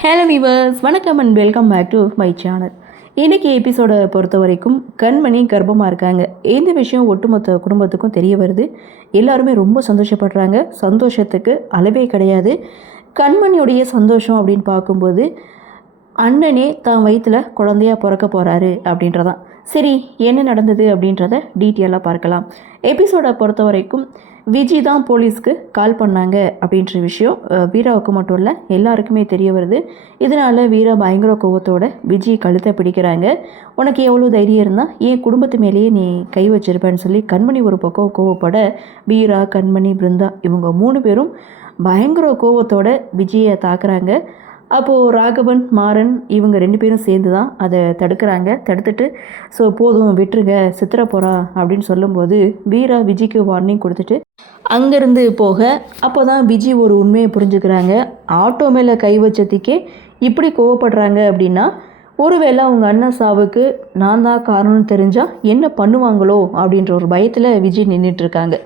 Hello viewers வணக்கம் and welcome back to my channel இன்றைக்கி எபிசோடை பொறுத்த வரைக்கும் கண்மணி கர்ப்பமாக இருக்காங்க. இந்த விஷயம் ஒட்டுமொத்த குடும்பத்துக்கும் தெரிய வருது. எல்லாருமே ரொம்ப சந்தோஷப்படுறாங்க. சந்தோஷத்துக்கு அளவே கிடையாது. கண்மணியுடைய சந்தோஷம் அப்படின்னு பார்க்கும்போது அண்ணனே தான் வயிற்றில் குழந்தையா பிறக்க போகிறாரு அப்படின்றதான். சரி என்ன நடந்தது அப்படின்றத டீட்டெயிலாக பார்க்கலாம். எபிசோடை பொறுத்த வரைக்கும் விஜி தான் போலீஸ்க்கு கால் பண்ணாங்க அப்படின்ற விஷயம் வீராவுக்கு மட்டும் இல்லை எல்லாருக்குமே தெரிய வருது. இதனால் வீரா பயங்கர கோவத்தோட விஜி கழுத்தை பிடிக்கிறாங்க. உனக்கு எவ்வளோ தைரியம் இருந்தால் என் குடும்பத்து மேலேயே நீ கை வச்சிருப்பேன்னு சொல்லி கண்மணி ஒரு பக்கம் கோவப்பட வீரா கண்மணி பிருந்தா இவங்க மூணு பேரும் பயங்கர கோவத்தோட விஜயை தாக்குறாங்க. அப்போது ராகவன் மாறன் இவங்க ரெண்டு பேரும் சேர்ந்து தான் அதை தடுக்கிறாங்க. தடுத்துட்டு ஸோ போதும் விட்டுருங்க சித்திர போகிறா அப்படின்னு சொல்லும்போது வீரா விஜிக்கு வார்னிங் கொடுத்துட்டு அங்கேருந்து போக அப்போ தான் விஜி ஒரு உண்மையை புரிஞ்சுக்கிறாங்க. ஆட்டோ மேலே கை வச்சதுக்கே இப்படி கோவப்படுறாங்க அப்படின்னா ஒருவேளை அவங்க அண்ணன் சாவுக்கு நான் தான் காரணம்னு தெரிஞ்சால் என்ன பண்ணுவாங்களோ? அப்படின்ற ஒரு பயத்தில் விஜய் நின்றுட்டு இருக்காங்க.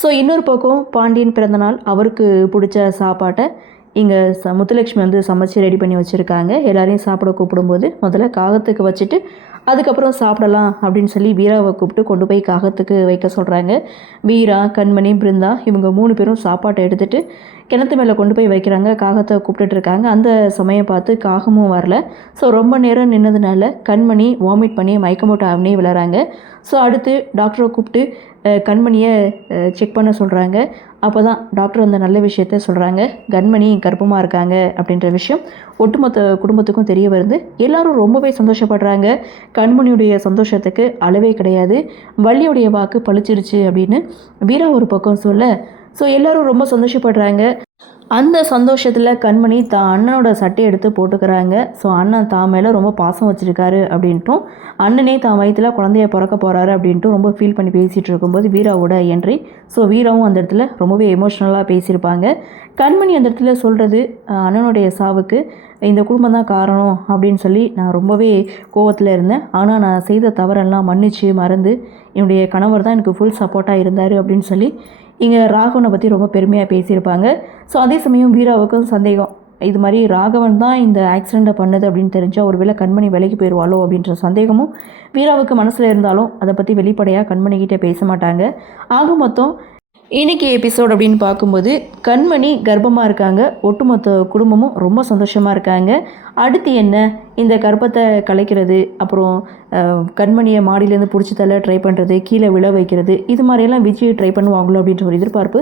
ஸோ இன்னொரு பக்கம் பாண்டியன் பிறந்தநாள் அவருக்கு பிடிச்ச சாப்பாட்டை இங்கே ச முத்துலட்சுமி வந்து சமைச்சு ரெடி பண்ணி வச்சுருக்காங்க. எல்லாரையும் சாப்பிட கூப்பிடும்போது முதல்ல காகத்துக்கு வச்சுட்டு அதுக்கப்புறம் சாப்பிடலாம் அப்படின்னு சொல்லி வீராவை கூப்பிட்டு கொண்டு போய் காகத்துக்கு வைக்க சொல்கிறாங்க வீரா கண்மணி பிருந்தா இவங்க மூணு பேரும் சாப்பாட்டை எடுத்துகிட்டு கிணத்து மேலே கொண்டு போய் வைக்கிறாங்க. காகத்தை கூப்பிட்டுட்ருக்காங்க அந்த சமயம் பார்த்து காகமும் வரல. ஸோ ரொம்ப நேரம் நின்னதுனால கண்மணி வாமிட் பண்ணி மயக்கமூட்ட அவனே விழுறாங்க ஸோ அடுத்து டாக்டரை கூப்பிட்டு கண்மணியை செக் பண்ண சொல்கிறாங்க அப்போ தான் டாக்டர் அந்த நல்ல விஷயத்த சொல்கிறாங்க கண்மணி கர்ப்பமாக இருக்காங்க அப்படின்ற விஷயம் ஒட்டுமொத்த குடும்பத்துக்கும் தெரிய வருது. எல்லாரும் ரொம்பவே சந்தோஷப்படுறாங்க. கண்மணியுடைய சந்தோஷத்துக்கு அளவே கிடையாது. வள்ளியுடைய வாக்கு பளிச்சிருச்சு அப்படின்னு வீரா ஒரு பக்கம் சொல்ல ஸோ எல்லோரும் ரொம்ப சந்தோஷப்படுறாங்க. அந்த சந்தோஷத்தில் கண்மணி தான் அண்ணனோட சட்டையை எடுத்து போட்டுக்கிறாங்க. ஸோ அண்ணன் தான் மேலே ரொம்ப பாசம் வச்சுருக்காரு அப்படின்ட்டும் அண்ணனே தான் வயிற்றில் குழந்தைய பிறக்க போகிறாரு அப்படின்ட்டு ரொம்ப ஃபீல் பண்ணி பேசிகிட்டு இருக்கும்போது வீராவோட என்ட்ரி ஸோ வீராவும் அந்த இடத்துல ரொம்பவே எமோஷ்னலாக பேசியிருப்பாங்க. கண்மணி அந்த இடத்துல சொல்கிறது அண்ணனுடைய சாவுக்கு இந்த குடும்பம் தான் காரணம் அப்படின்னு சொல்லி நான் ரொம்பவே கோவத்தில் இருந்தேன். ஆனால் நான் செய்த தவறெல்லாம் மன்னிச்சு மறந்து என்னுடைய கணவர் தான் எனக்கு ஃபுல் சப்போர்ட்டாக இருந்தார் அப்படின்னு சொல்லி இங்கே ராகவனை பற்றி ரொம்ப பெருமையாக பேசியிருப்பாங்க. ஸோ அதே சமயம் வீராவுக்கும் சந்தேகம். இது மாதிரி ராகவன் தான் இந்த ஆக்சிடெண்ட்டை பண்ணது அப்படின்னு தெரிஞ்சால் ஒரு வேளை கண்மணி விலைக்கு போயிடுவாளோ அப்படின்ற சந்தேகமும் வீராவுக்கு மனசில் இருந்தாலும் அதை பற்றி வெளிப்படையாக கண்மணிக்கிட்ட பேச மாட்டாங்க. ஆக மொத்தம் இன்றைக்கி எபிசோட் அப்படின்னு பார்க்கும்போது கண்மணி கர்ப்பமாக இருக்காங்க. ஒட்டுமொத்த குடும்பமும் ரொம்ப சந்தோஷமாக இருக்காங்க. அடுத்து என்ன? இந்த கர்ப்பத்தை கலைக்கிறது அப்புறம் கண்மணியை மாடியிலேருந்து பிடிச்சி தள்ள ட்ரை பண்ணுறது கீழே விழ வைக்கிறது இது மாதிரியெல்லாம் விஜய் ட்ரை பண்ணுவாங்களோ அப்படின்ற ஒரு எதிர்பார்ப்பு.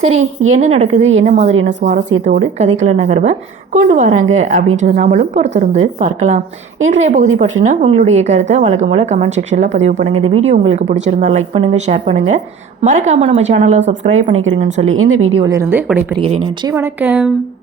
சரி என்ன நடக்குது என்ன மாதிரியான சுவாரஸ்யத்தோடு கதைக்கள நகர்வை கொண்டு வராங்க அப்படின்றத நாமளும் பொறுத்திருந்து பார்க்கலாம். இன்றைய பகுதி பற்றினா உங்களுடைய கருத்தை வழக்கம் போல் கமெண்ட் செக்ஷனில் பதிவு பண்ணுங்கள் இந்த வீடியோ உங்களுக்கு பிடிச்சிருந்தா லைக் பண்ணுங்கள் ஷேர் பண்ணுங்கள் மறக்காமல் நம்ம சேனலை சப்ஸ்கிரைப் பண்ணிக்கிறீங்கன்னு சொல்லி இந்த வீடியோவிலிருந்து விடைபெறுகிறேன். நன்றி வணக்கம்.